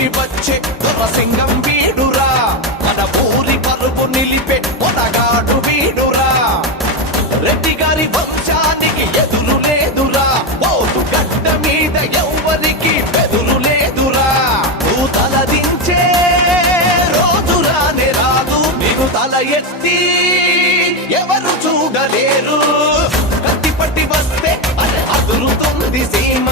తోటి వచ్చే దొరసింగం వీడురా, మన ఊరి పరుపు నిలిపే పొడగాడు వీడురా. రెడ్డి గారి వంశానికి ఎదురు లేదురా, పోతు గడ్డ మీద ఎవ్వరికి బెదురు లేదురా. నువ్వు తలదించే రోజురానే రాదు, నీకు తల ఎత్తి ఎవరు చూడలేరు. కత్తి పట్టి వస్తే అరే అదురుతుంది సీమ.